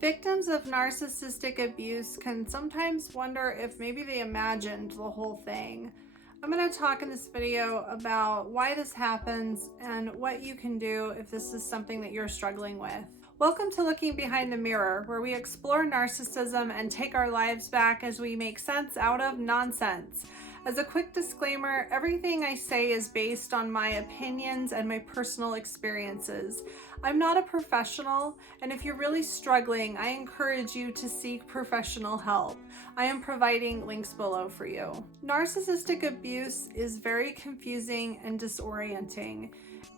Victims of narcissistic abuse can sometimes wonder if maybe they imagined the whole thing. I'm going to talk in this video about why this happens and what you can do if this is something that you're struggling with. Welcome to Looking Behind the Mirror, where we explore narcissism and take our lives back as we make sense out of nonsense. As a quick disclaimer, everything I say is based on my opinions and my personal experiences. I'm not a professional, and if you're really struggling, I encourage you to seek professional help. I am providing links below for you. Narcissistic abuse is very confusing and disorienting.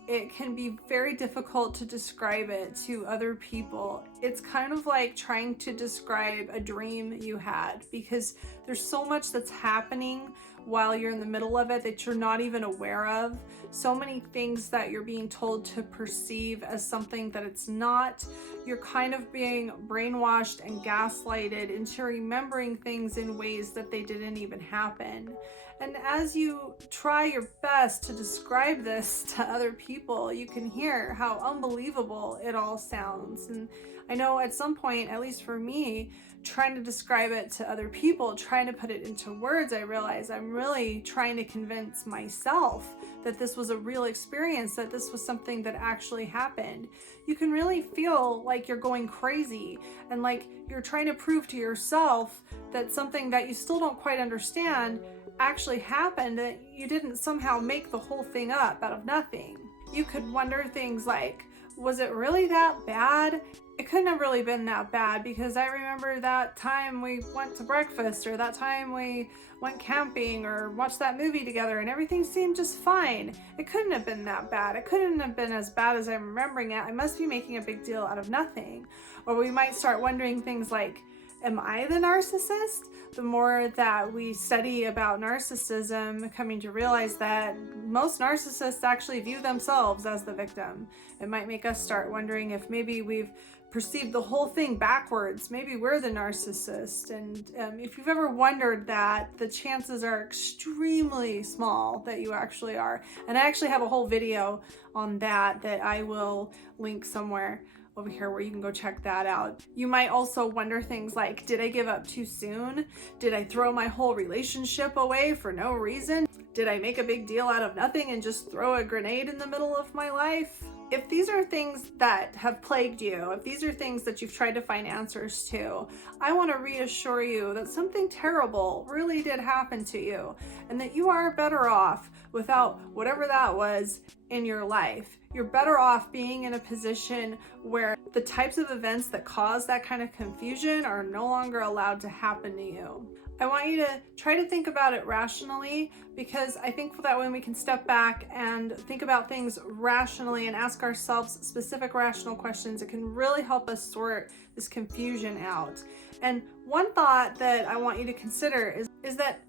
It can be very difficult to describe it to other people. It's kind of like trying to describe a dream you had, because there's so much that's happening while you're in the middle of it that you're not even aware of. So many things that you're being told to perceive as something that it's not. You're kind of being brainwashed and gaslighted into remembering things in ways that they didn't even happen. And as you try your best to describe this to other people, you can hear how unbelievable it all sounds. And I know at some point, at least for me, trying to describe it to other people, trying to put it into words, I realized I'm really trying to convince myself that this was a real experience, that this was something that actually happened. You can really feel like you're going crazy and like you're trying to prove to yourself that something that you still don't quite understand actually happened, that you didn't somehow make the whole thing up out of nothing. You could wonder things like, was it really that bad? It couldn't have really been that bad, because I remember that time we went to breakfast, or that time we went camping or watched that movie together and everything seemed just fine. It couldn't have been that bad. It couldn't have been as bad as I'm remembering it. I must be making a big deal out of nothing. Or we might start wondering things like, am I the narcissist? The more that we study about narcissism, coming to realize that most narcissists actually view themselves as the victim. It might make us start wondering if maybe we've perceived the whole thing backwards. Maybe we're the narcissist. And if you've ever wondered that, the chances are extremely small that you actually are. And I actually have a whole video on that I will link somewhere over here where you can go check that out. You might also wonder things like, did I give up too soon? Did I throw my whole relationship away for no reason? Did I make a big deal out of nothing and just throw a grenade in the middle of my life? If these are things that have plagued you, if these are things that you've tried to find answers to, I want to reassure you that something terrible really did happen to you, and that you are better off without whatever that was in your life. You're better off being in a position where the types of events that cause that kind of confusion are no longer allowed to happen to you. I want you to try to think about it rationally, because I think that when we can step back and think about things rationally and ask ourselves specific rational questions, it can really help us sort this confusion out. And one thought that I want you to consider is that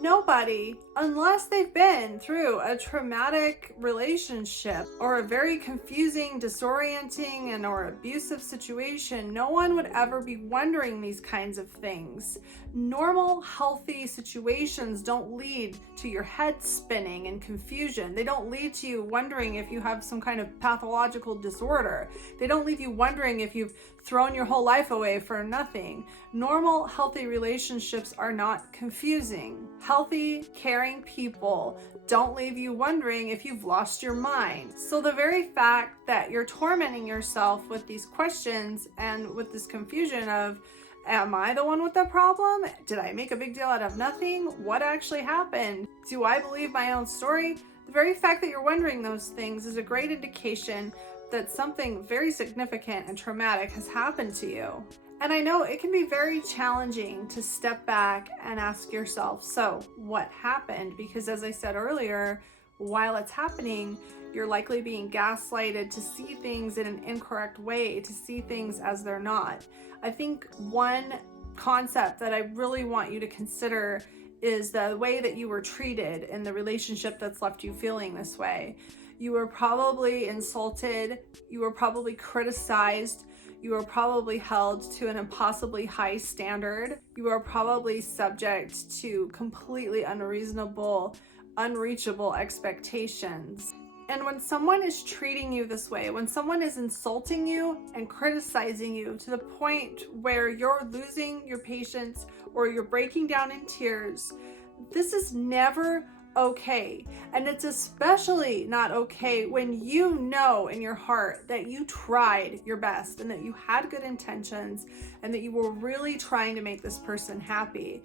nobody, unless they've been through a traumatic relationship or a very confusing, disorienting, and or abusive situation, no one would ever be wondering these kinds of things. Normal, healthy situations don't lead to your head spinning and confusion. They don't lead to you wondering if you have some kind of pathological disorder. They don't leave you wondering if you've thrown your whole life away for nothing. Normal, healthy relationships are not confusing. Healthy, caring people don't leave you wondering if you've lost your mind. So the very fact that you're tormenting yourself with these questions and with this confusion of, am I the one with the problem? Did I make a big deal out of nothing? What actually happened? Do I believe my own story? The very fact that you're wondering those things is a great indication that something very significant and traumatic has happened to you. And I know it can be very challenging to step back and ask yourself, so what happened? Because as I said earlier, while it's happening, you're likely being gaslighted to see things in an incorrect way, to see things as they're not. I think one concept that I really want you to consider is the way that you were treated in the relationship that's left you feeling this way. You were probably insulted, you were probably criticized, you were probably held to an impossibly high standard, you were probably subject to completely unreasonable, unreachable expectations. And when someone is treating you this way, when someone is insulting you and criticizing you to the point where you're losing your patience or you're breaking down in tears, this is never okay. And it's especially not okay when you know in your heart that you tried your best and that you had good intentions and that you were really trying to make this person happy.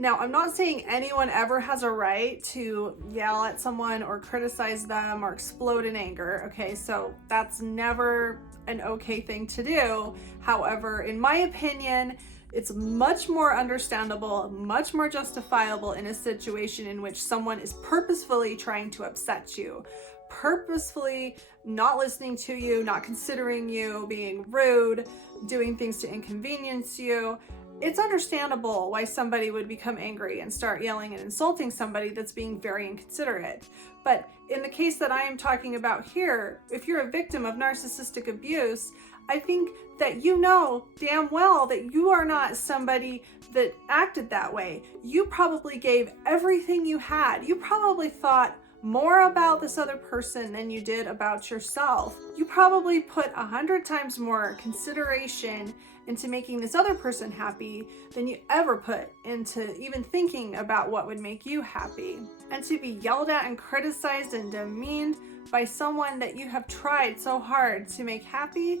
Now, I'm not saying anyone ever has a right to yell at someone or criticize them or explode in anger, okay? So that's never an okay thing to do. However, in my opinion, it's much more understandable, much more justifiable in a situation in which someone is purposefully trying to upset you, purposefully not listening to you, not considering you, being rude, doing things to inconvenience you. It's understandable why somebody would become angry and start yelling and insulting somebody that's being very inconsiderate. But in the case that I am talking about here, if you're a victim of narcissistic abuse, I think that you know damn well that you are not somebody that acted that way. You probably gave everything you had. You probably thought more about this other person than you did about yourself. You probably put 100 times more consideration into making this other person happy than you ever put into even thinking about what would make you happy. And to be yelled at and criticized and demeaned by someone that you have tried so hard to make happy,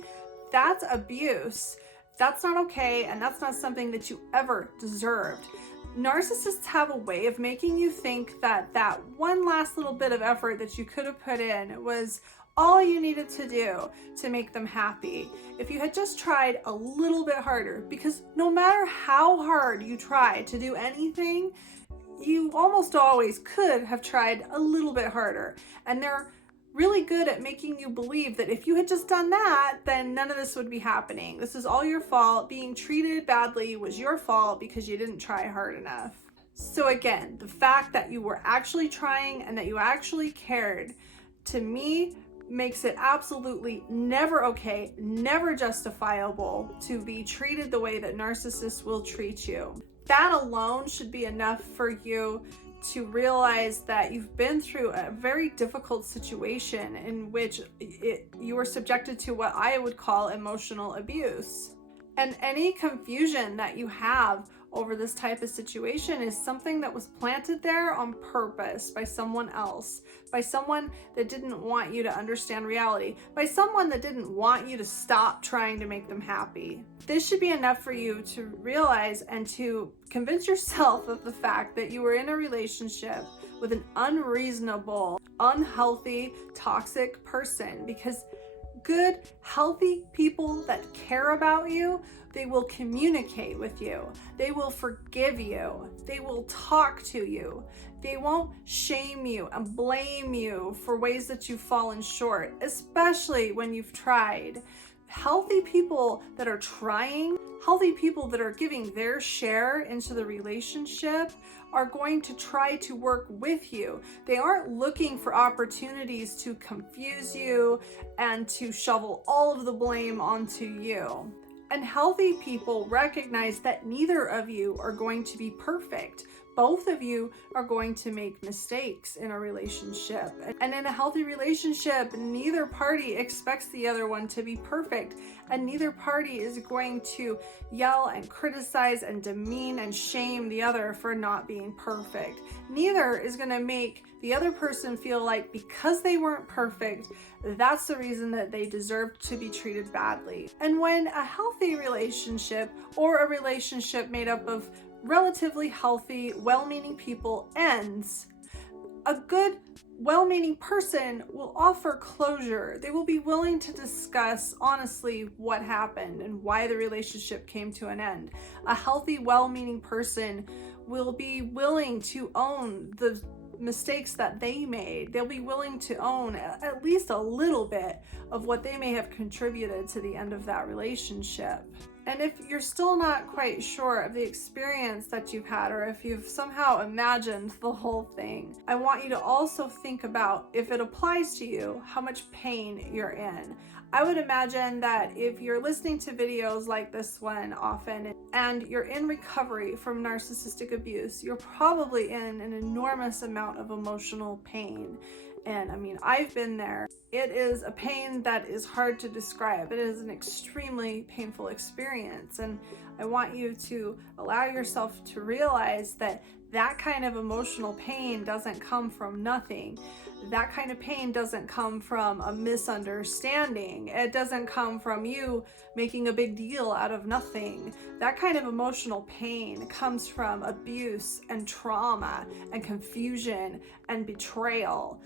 that's abuse. That's not okay, and that's not something that you ever deserved. Narcissists have a way of making you think that that one last little bit of effort that you could have put in was all you needed to do to make them happy. If you had just tried a little bit harder, because no matter how hard you try to do anything, you almost always could have tried a little bit harder. And they're really good at making you believe that if you had just done that, then none of this would be happening. This is all your fault. Being treated badly was your fault because you didn't try hard enough. So again, the fact that you were actually trying and that you actually cared, to me, makes it absolutely never okay, never justifiable to be treated the way that narcissists will treat you. That alone should be enough for you to realize that you've been through a very difficult situation in which you were subjected to what I would call emotional abuse. And any confusion that you have over this type of situation is something that was planted there on purpose by someone else, by someone that didn't want you to understand reality, by someone that didn't want you to stop trying to make them happy. This should be enough for you to realize and to convince yourself of the fact that you were in a relationship with an unreasonable, unhealthy, toxic person, because good, healthy people that care about you, they will communicate with you. They will forgive you. They will talk to you. They won't shame you and blame you for ways that you've fallen short, especially when you've tried. Healthy people that are trying, healthy people that are giving their share into the relationship are going to try to work with you. They aren't looking for opportunities to confuse you and to shovel all of the blame onto you. And healthy people recognize that neither of you are going to be perfect. Both of you are going to make mistakes in a relationship. And in a healthy relationship, neither party expects the other one to be perfect. And neither party is going to yell and criticize and demean and shame the other for not being perfect. Neither is going to make the other person feel like because they weren't perfect, that's the reason that they deserve to be treated badly. And when a healthy relationship or a relationship made up of relatively healthy, well-meaning people ends, a good, well-meaning person will offer closure. They will be willing to discuss honestly what happened and why the relationship came to an end. A healthy, well-meaning person will be willing to own the mistakes that they made. They'll be willing to own at least a little bit of what they may have contributed to the end of that relationship. And if you're still not quite sure of the experience that you've had, or if you've somehow imagined the whole thing, I want you to also think about, if it applies to you, how much pain you're in. I would imagine that if you're listening to videos like this one often and you're in recovery from narcissistic abuse, you're probably in an enormous amount of emotional pain. And I mean, I've been there. It is a pain that is hard to describe. It is an extremely painful experience. And I want you to allow yourself to realize that that kind of emotional pain doesn't come from nothing. That kind of pain doesn't come from a misunderstanding. It doesn't come from you making a big deal out of nothing. That kind of emotional pain comes from abuse and trauma and confusion and betrayal.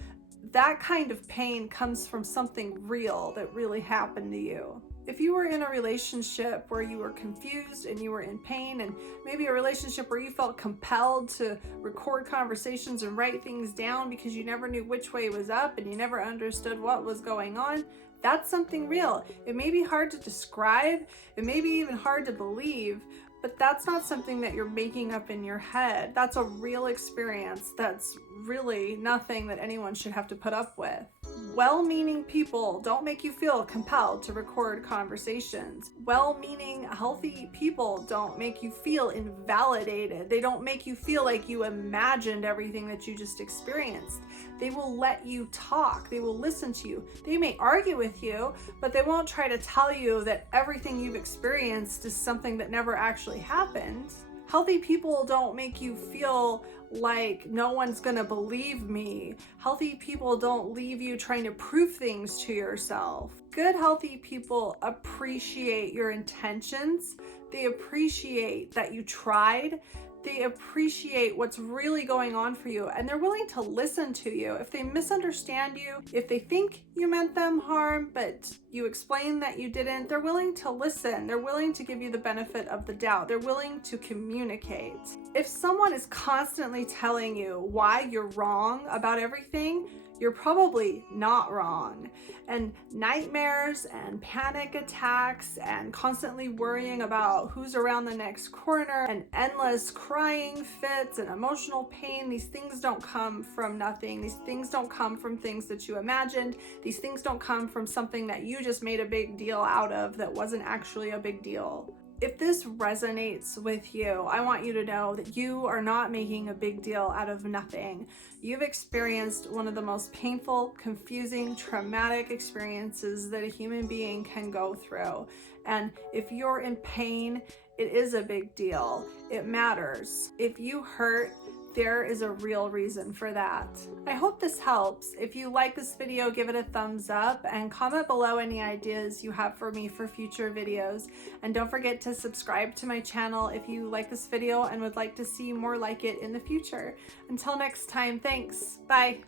That kind of pain comes from something real that really happened to you. If you were in a relationship where you were confused and you were in pain, and maybe a relationship where you felt compelled to record conversations and write things down because you never knew which way was up and you never understood what was going on, that's something real. It may be hard to describe, it may be even hard to believe, but that's not something that you're making up in your head. That's a real experience. That's really nothing that anyone should have to put up with. Well-meaning people don't make you feel compelled to record conversations. Well-meaning, healthy people don't make you feel invalidated. They don't make you feel like you imagined everything that you just experienced. They will let you talk. They will listen to you. They may argue with you, but they won't try to tell you that everything you've experienced is something that never actually happened. Healthy people don't make you feel like no one's gonna believe me. Healthy people don't leave you trying to prove things to yourself. Good, healthy people appreciate your intentions. They appreciate that you tried. They appreciate what's really going on for you, and they're willing to listen to you. If they misunderstand you, if they think you meant them harm, but you explain that you didn't, they're willing to listen. They're willing to give you the benefit of the doubt. They're willing to communicate. If someone is constantly telling you why you're wrong about everything, you're probably not wrong. And nightmares and panic attacks and constantly worrying about who's around the next corner and endless crying fits and emotional pain, these things don't come from nothing. These things don't come from things that you imagined. These things don't come from something that you just made a big deal out of that wasn't actually a big deal. If this resonates with you, I want you to know that you are not making a big deal out of nothing. You've experienced one of the most painful, confusing, traumatic experiences that a human being can go through. And if you're in pain, it is a big deal. It matters. If you hurt, there is a real reason for that. I hope this helps. If you like this video, give it a thumbs up and comment below any ideas you have for me for future videos. And don't forget to subscribe to my channel if you like this video and would like to see more like it in the future. Until next time, thanks. Bye.